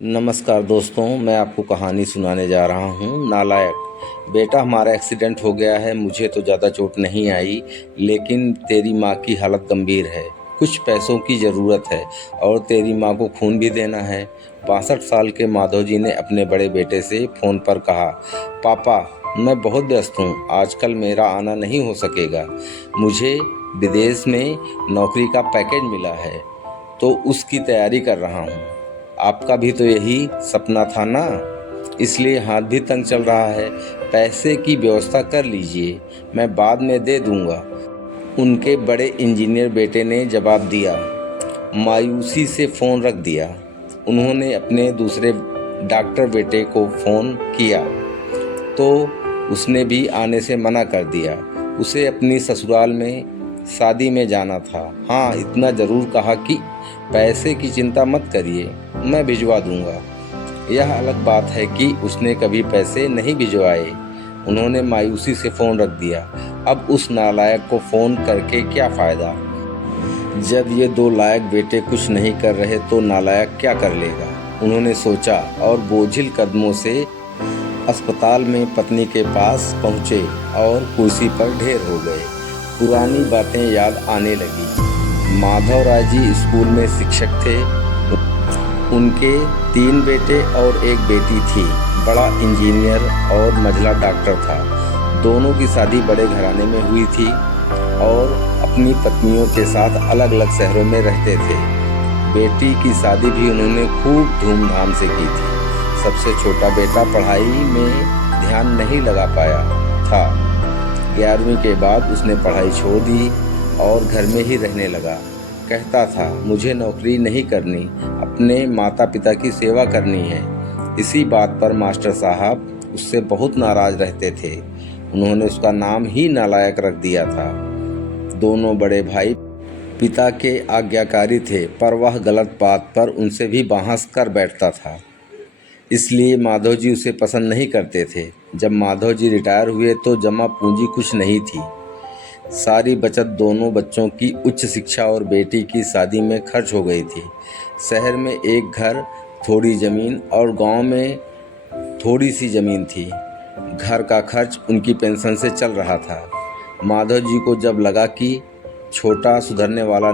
नमस्कार दोस्तों, मैं आपको कहानी सुनाने जा रहा हूँ। नालायक। बेटा, हमारा एक्सीडेंट हो गया है। मुझे तो ज़्यादा चोट नहीं आई, लेकिन तेरी माँ की हालत गंभीर है। कुछ पैसों की ज़रूरत है और तेरी माँ को खून भी देना है। 62 साल के माधव जी ने अपने बड़े बेटे से फ़ोन पर कहा, पापा, मैं बहुत व्यस्त हूँ, आजकल मेरा आना नहीं हो सकेगा। मुझे विदेश में नौकरी का पैकेज मिला है, तो उसकी तैयारी कर रहा हूँ। आपका भी तो यही सपना था ना, इसलिए हाथ भी तंग चल रहा है। पैसे की व्यवस्था कर लीजिए, मैं बाद में दे दूंगा। उनके बड़े इंजीनियर बेटे ने जवाब दिया। मायूसी से फ़ोन रख दिया। उन्होंने अपने दूसरे डॉक्टर बेटे को फ़ोन किया तो उसने भी आने से मना कर दिया। उसे अपनी ससुराल में शादी में जाना था। हाँ, इतना ज़रूर कहा कि पैसे की चिंता मत करिए, मैं भिजवा दूंगा। यह अलग बात है कि उसने कभी पैसे नहीं भिजवाए। उन्होंने मायूसी से फ़ोन रख दिया। अब उस नालायक को फ़ोन करके क्या फ़ायदा। जब ये दो लायक बेटे कुछ नहीं कर रहे तो नालायक क्या कर लेगा, उन्होंने सोचा और बोझिल कदमों से अस्पताल में पत्नी के पास पहुँचे और कुर्सी पर ढेर हो गए। पुरानी बातें याद आने लगी। माधव राय जी स्कूल में शिक्षक थे। उनके 3 बेटे और एक बेटी थी। बड़ा इंजीनियर और मझला डॉक्टर था। दोनों की शादी बड़े घराने में हुई थी और अपनी पत्नियों के साथ अलग अलग शहरों में रहते थे। बेटी की शादी भी उन्होंने खूब धूमधाम से की थी। सबसे छोटा बेटा पढ़ाई में ध्यान नहीं लगा पाया था। 11वीं के बाद उसने पढ़ाई छोड़ दी और घर में ही रहने लगा। कहता था, मुझे नौकरी नहीं करनी, अपने माता पिता की सेवा करनी है। इसी बात पर मास्टर साहब उससे बहुत नाराज रहते थे। उन्होंने उसका नाम ही नालायक रख दिया था। दोनों बड़े भाई पिता के आज्ञाकारी थे, पर वह गलत बात पर उनसे भी बहस कर बैठता था। इसलिए माधव जी उसे पसंद नहीं करते थे। जब माधव जी रिटायर हुए तो जमा पूंजी कुछ नहीं थी। सारी बचत दोनों बच्चों की उच्च शिक्षा और बेटी की शादी में खर्च हो गई थी। शहर में एक घर, थोड़ी ज़मीन और गांव में थोड़ी सी ज़मीन थी। घर का खर्च उनकी पेंशन से चल रहा था। माधव जी को जब लगा कि छोटा सुधरने वाला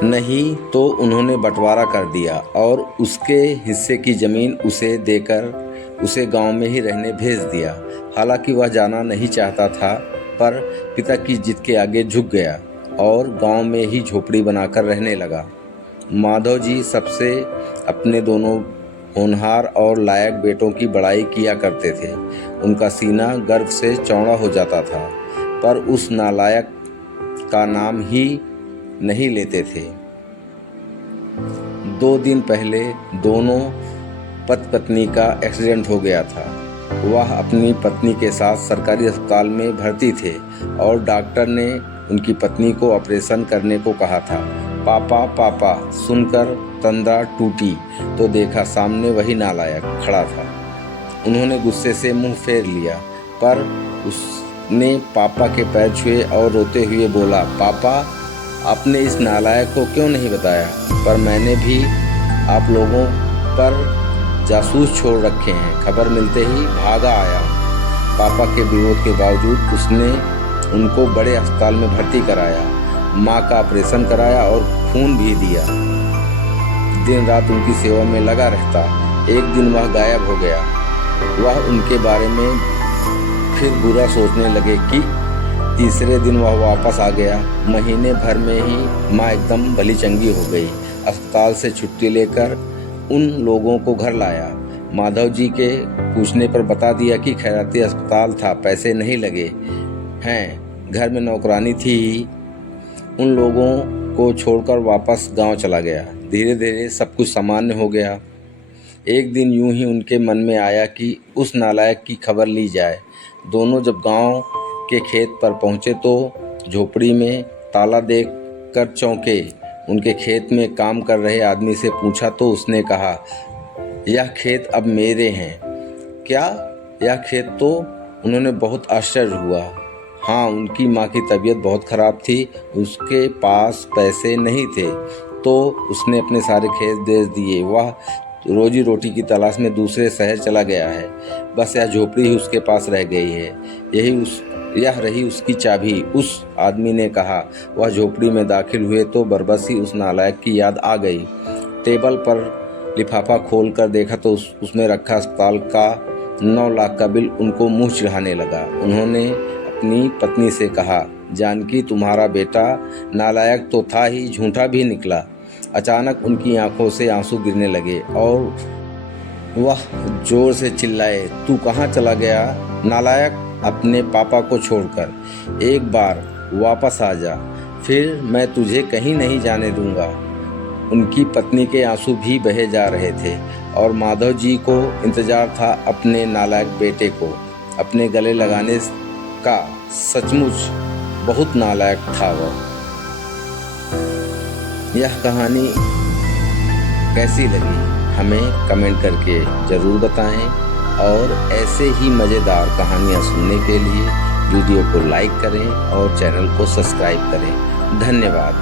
नहीं, तो उन्होंने बंटवारा कर दिया और उसके हिस्से की ज़मीन उसे देकर उसे गांव में ही रहने भेज दिया। हालांकि वह जाना नहीं चाहता था, पर पिता की जिद के आगे झुक गया और गांव में ही झोपड़ी बनाकर रहने लगा। माधव जी सबसे अपने दोनों होनहार और लायक बेटों की बड़ाई किया करते थे। उनका सीना गर्व से चौड़ा हो जाता था, पर उस नालायक का नाम ही नहीं लेते थे। 2 दिन पहले दोनों पति पत्नी का एक्सीडेंट हो गया था। वह अपनी पत्नी के साथ सरकारी अस्पताल में भर्ती थे और डॉक्टर ने उनकी पत्नी को ऑपरेशन करने को कहा था। पापा पापा सुनकर तंद्रा टूटी तो देखा सामने वही नालायक खड़ा था। उन्होंने गुस्से से मुंह फेर लिया, पर उसने पापा के पैर छुए और रोते हुए बोला, पापा, आपने इस नालायक को क्यों नहीं बताया? पर मैंने भी आप लोगों पर जासूस छोड़ रखे हैं। खबर मिलते ही भागा आया। पापा के विरोध के बावजूद उसने उनको बड़े अस्पताल में भर्ती कराया, माँ का ऑपरेशन कराया और खून भी दिया। दिन रात उनकी सेवा में लगा रहता। एक दिन वह गायब हो गया। वह उनके बारे में फिर बुरा सोचने लगे कि तीसरे दिन वह वापस आ गया। महीने भर में ही माँ एकदम भली चंगी हो गई। अस्पताल से छुट्टी लेकर उन लोगों को घर लाया। माधव जी के पूछने पर बता दिया कि खैराती अस्पताल था, पैसे नहीं लगे हैं, घर में नौकरानी थी ही। उन लोगों को छोड़कर वापस गांव चला गया। धीरे धीरे सब कुछ सामान्य हो गया। एक दिन यूं ही उनके मन में आया कि उस नालायक की खबर ली जाए। दोनों जब गांव के खेत पर पहुंचे तो झोपड़ी में ताला देख कर चौंके। उनके खेत में काम कर रहे आदमी से पूछा तो उसने कहा, यह खेत अब मेरे हैं। क्या यह खेत? तो उन्होंने बहुत आश्चर्य हुआ। हाँ, उनकी माँ की तबीयत बहुत ख़राब थी, उसके पास पैसे नहीं थे, तो उसने अपने सारे खेत बेच दिए। वह रोजी रोटी की तलाश में दूसरे शहर चला गया है। बस यह झोपड़ी ही उसके पास रह गई है। यह रही उसकी चाबी। उस आदमी ने कहा। वह झोपड़ी में दाखिल हुए तो बरबस ही उस नालायक की याद आ गई। टेबल पर लिफाफा खोल कर देखा तो उसमें रखा अस्पताल का 9 लाख का बिल उनको मुंह चिढ़ाने लगा। उन्होंने अपनी पत्नी से कहा, जानकी तुम्हारा बेटा नालायक तो था ही, झूठा भी निकला। अचानक उनकी आंखों से आंसू गिरने लगे और वह जोर से चिल्लाए, तू कहाँ चला गया नालायक? अपने पापा को छोड़कर एक बार वापस आ जा, फिर मैं तुझे कहीं नहीं जाने दूंगा। उनकी पत्नी के आंसू भी बहे जा रहे थे और माधव जी को इंतजार था अपने नालायक बेटे को अपने गले लगाने का। सचमुच बहुत नालायक था वह। यह कहानी कैसी लगी हमें कमेंट करके ज़रूर बताएं और ऐसे ही मज़ेदार कहानियाँ सुनने के लिए वीडियो को लाइक करें और चैनल को सब्सक्राइब करें। धन्यवाद।